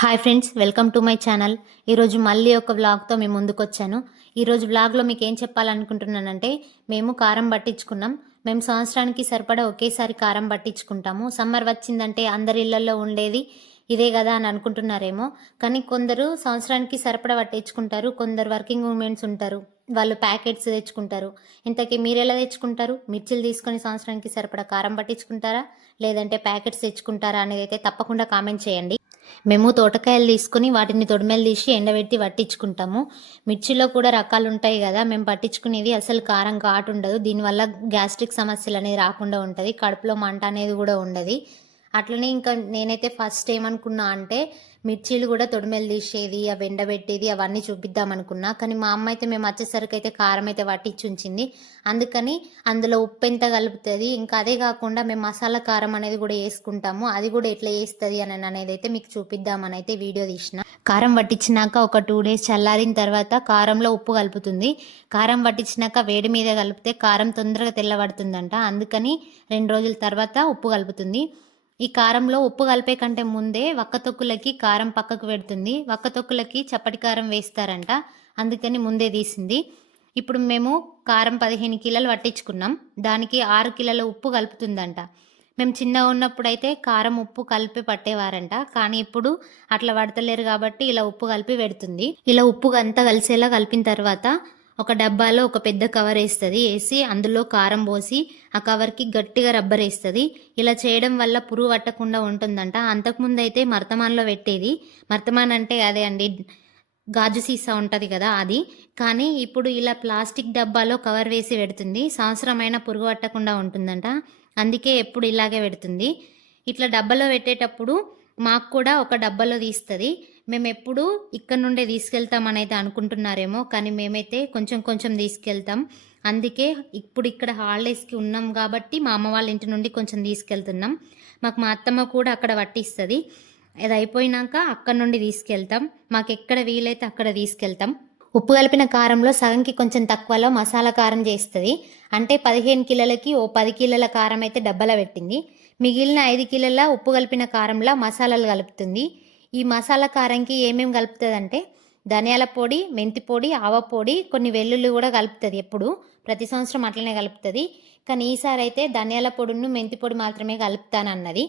Hi friends, welcome to my channel. ఈరోజు మళ్ళీ ఒక వ్లాగ్తో మేము ముందుకు వచ్చాను. ఈరోజు వ్లాగ్లో మీకు ఏం చెప్పాలనుకుంటున్నానంటే, మేము కారం పట్టించుకున్నాం. మేము సంవత్సరానికి సరిపడా ఒకేసారి కారం పట్టించుకుంటాము. సమ్మర్ వచ్చిందంటే అందరి ఇళ్లలో ఉండేది ఇదే కదా అని అనుకుంటున్నారేమో, కానీ కొందరు సంవత్సరానికి సరిపడా పట్టించుకుంటారు. కొందరు వర్కింగ్ ఉమెన్స్ ఉంటారు, వాళ్ళు ప్యాకెట్స్ తెచ్చుకుంటారు. ఇంతకీ మీరు ఎలా తెచ్చుకుంటారు? మిర్చిలు తీసుకొని సంవత్సరానికి సరిపడా కారం పట్టించుకుంటారా, లేదంటే ప్యాకెట్స్ తెచ్చుకుంటారా అనేది అయితే తప్పకుండా కామెంట్ చేయండి. మేము తోటకాయలు తీసుకుని వాటిని తొడిమెలు తీసి ఎండబెట్టి పట్టించుకుంటాము. మిర్చిలో కూడా రకాలు ఉంటాయి కదా, మేము పట్టించుకునేది అసలు కారం ఘాటు ఉండదు. దీనివల్ల గ్యాస్ట్రిక్ సమస్యలు అనేది రాకుండా ఉంటుంది, కడుపులో మంట అనేది కూడా ఉండదు. అట్లనే ఇంకా నేనైతే ఫస్ట్ ఏమనుకున్నా అంటే, మిర్చీలు కూడా తొడిమెలు తీసేది, అవి ఎండబెట్టేది అవన్నీ చూపిద్దాం అనుకున్నా. కానీ మా అమ్మ అయితే మేము వచ్చేసరికి అయితే కారం అయితే పట్టించి ఉంచింది. అందుకని అందులో ఉప్పు ఎంత కలుపుతుంది, ఇంకా అదే కాకుండా మేము మసాలా కారం అనేది కూడా వేసుకుంటాము. అది కూడా ఎట్లా వేస్తుంది అని అనేది అయితే మీకు చూపిద్దామని అయితే వీడియో తీసిన. కారం పట్టించినాక ఒక 2 days చల్లారిన తర్వాత కారంలో ఉప్పు కలుపుతుంది. కారం పట్టించినాక వేడి మీద కలిపితే కారం తొందరగా తెల్లబడుతుందంట. అందుకని 2 రోజుల తర్వాత ఉప్పు కలుపుతుంది. ఈ కారంలో ఉప్పు కలిపే కంటే ముందే వక్కతొక్కులకి కారం పక్కకు పెడుతుంది. వక్కతొక్కులకి చప్పటి కారం వేస్తారంట, అందుకని ముందే తీసింది. ఇప్పుడు మేము కారం 15 కిలోలు పట్టించుకున్నాం. దానికి 6 కిలోల ఉప్పు కలుపుతుందంట. మేము చిన్నగా ఉన్నప్పుడు అయితే కారం ఉప్పు కలిపి పట్టేవారంట, కానీ ఇప్పుడు అట్లా పడతలేరు కాబట్టి ఇలా ఉప్పు కలిపి పెడుతుంది. ఇలా ఉప్పు అంతా కలిసేలా కలిపిన తర్వాత ఒక డబ్బాలో ఒక పెద్ద కవర్ వేస్తుంది. వేసి అందులో కారం పోసి ఆ కవర్కి గట్టిగా రబ్బర్ వేస్తుంది. ఇలా చేయడం వల్ల పురుగు పట్టకుండా ఉంటుందంట. అంతకుముందు అయితే మర్తమాన్లో పెట్టేది. మర్తమాన్ అంటే అదే అండి, గాజు సీసా ఉంటుంది కదా అది. కానీ ఇప్పుడు ఇలా ప్లాస్టిక్ డబ్బాలో కవర్ వేసి పెడుతుంది. సంవత్సరమైన పురుగు పట్టకుండా ఉంటుందంట, అందుకే ఎప్పుడు ఇలాగే పెడుతుంది. ఇట్లా డబ్బాలో పెట్టేటప్పుడు మాకు కూడా ఒక డబ్బాలో తీస్తుంది. మేము ఎప్పుడు ఇక్కడ నుండే తీసుకెళ్తామని అయితే అనుకుంటున్నారేమో, కానీ మేమైతే కొంచెం కొంచెం తీసుకెళ్తాం. అందుకే ఇప్పుడు ఇక్కడ హాలిడేస్కి ఉన్నాం కాబట్టి మా అమ్మ వాళ్ళ ఇంటి నుండి కొంచెం తీసుకెళ్తున్నాం. మాకు మా అత్తమ్మ కూడా అక్కడ పట్టిస్తుంది. అది అయిపోయినాక అక్కడ నుండి తీసుకెళ్తాం. మాకు ఎక్కడ వీలైతే అక్కడ తీసుకెళ్తాం. ఉప్పు కలిపిన కారంలో సగంకి కొంచెం తక్కువలో మసాలా కారం చేస్తుంది. అంటే 15 కిలోలకి 10 కిలోల కారం అయితే డబ్బాలో పెట్టింది. మిగిలిన 5 కిలోల ఉప్పు కలిపిన కారంలో మసాలాలు కలుపుతుంది. ఈ మసాలా కారంకి ఏమేమి కలుపుతుంది అంటే, ధనియాల పొడి, మెంతి పొడి, ఆవ పొడి, కొన్ని వెల్లుల్లి కూడా కలుపుతుంది. ఎప్పుడు ప్రతి సంవత్సరం అట్లనే కలుపుతుంది. కానీ ఈసారి అయితే ధనియాల పొడిను మెంతి పొడి మాత్రమే కలుపుతానన్నది.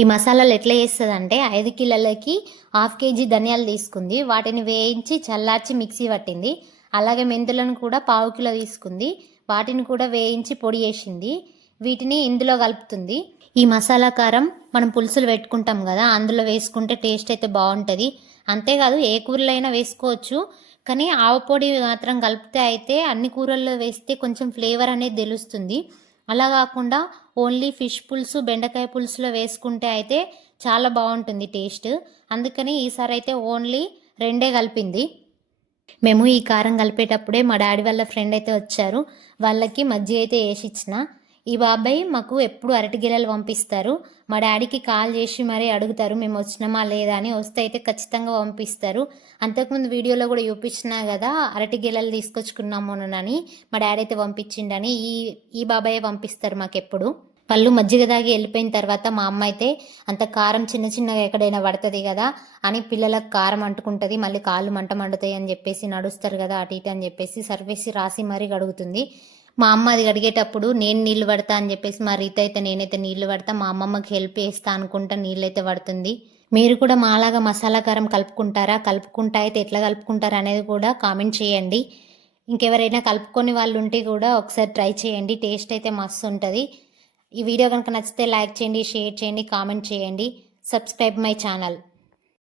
ఈ మసాలాలు ఎట్లా చేస్తుంది అంటే, 5 కిలోలకి 1/2 kg ధనియాలు తీసుకుంది. వాటిని వేయించి చల్లార్చి మిక్సీ పట్టింది. అలాగే మెంతులను కూడా 1/4 కిలో తీసుకుంది. వాటిని కూడా వేయించి పొడి చేసింది. వీటిని ఇందులో కలుపుతుంది. ఈ మసాలా కారం మనం పులుసులు పెట్టుకుంటాం కదా, అందులో వేసుకుంటే టేస్ట్ అయితే బాగుంటుంది. అంతేకాదు ఏ కూరలో అయినా వేసుకోవచ్చు, కానీ ఆవపొడి మాత్రం కలిపితే అయితే అన్ని కూరల్లో వేస్తే కొంచెం ఫ్లేవర్ అనేది తెలుస్తుంది. అలా కాకుండా ఓన్లీ ఫిష్ పులుసు, బెండకాయ పులుసులో వేసుకుంటే అయితే చాలా బాగుంటుంది టేస్ట్. అందుకని ఈసారి అయితే ఓన్లీ 2 కలిపింది. మేము ఈ కారం కలిపేటప్పుడే మా డాడీ వాళ్ళ ఫ్రెండ్ అయితే వచ్చారు. వాళ్ళకి మజ్జిగ అయితే వేసి ఇచ్చిన. ఈ బాబాయ్ మాకు ఎప్పుడు అరటి గెలలు పంపిస్తారు. మా డాడీకి కాల్ చేసి మరీ అడుగుతారు మేము వచ్చినామా లేదా అని. వస్తే అయితే ఖచ్చితంగా పంపిస్తారు. అంతకుముందు వీడియోలో కూడా చూపించినా కదా, అరటి గెలలు తీసుకొచ్చుకున్నామోనని మా డాడీ అయితే పంపించిండని. ఈ బాబాయే పంపిస్తారు మాకెప్పుడు. వాళ్ళు మజ్జిగ దాగి వెళ్ళిపోయిన తర్వాత మా అమ్మ అయితే అంత కారం చిన్న చిన్నగా ఎక్కడైనా పడుతుంది కదా అని పిల్లలకు కారం అంటుకుంటుంది, మళ్ళీ కాళ్ళు మంట మండుతాయి అని చెప్పేసి నడుస్తారు కదా అటు ఇటు అని చెప్పేసి సర్వేసి రాసి మరీ కడుగుతుంది. మా అమ్మ అది కడిగేటప్పుడు నేను నీళ్లు పడతా అని చెప్పేసి మా రీత అయితే నేనైతే నీళ్లు పడతా, మా అమ్మమ్మకి హెల్ప్ చేస్తా అనుకుంటా నీళ్ళైతే పడుతుంది. మీరు కూడా మాలాగా మసాలా కారం కలుపుకుంటారా? కలుపుకుంటా అయితే ఎట్లా కలుపుకుంటారా అనేది కూడా కామెంట్ చేయండి. ఇంకెవరైనా కలుపుకొని వాళ్ళు ఉంటే కూడా ఒకసారి ట్రై చేయండి, టేస్ట్ అయితే మస్తు ఉంటుంది. ఈ వీడియో కనుక నచ్చితే లైక్ చేయండి, షేర్ చేయండి, కామెంట్ చేయండి. Subscribe my channel.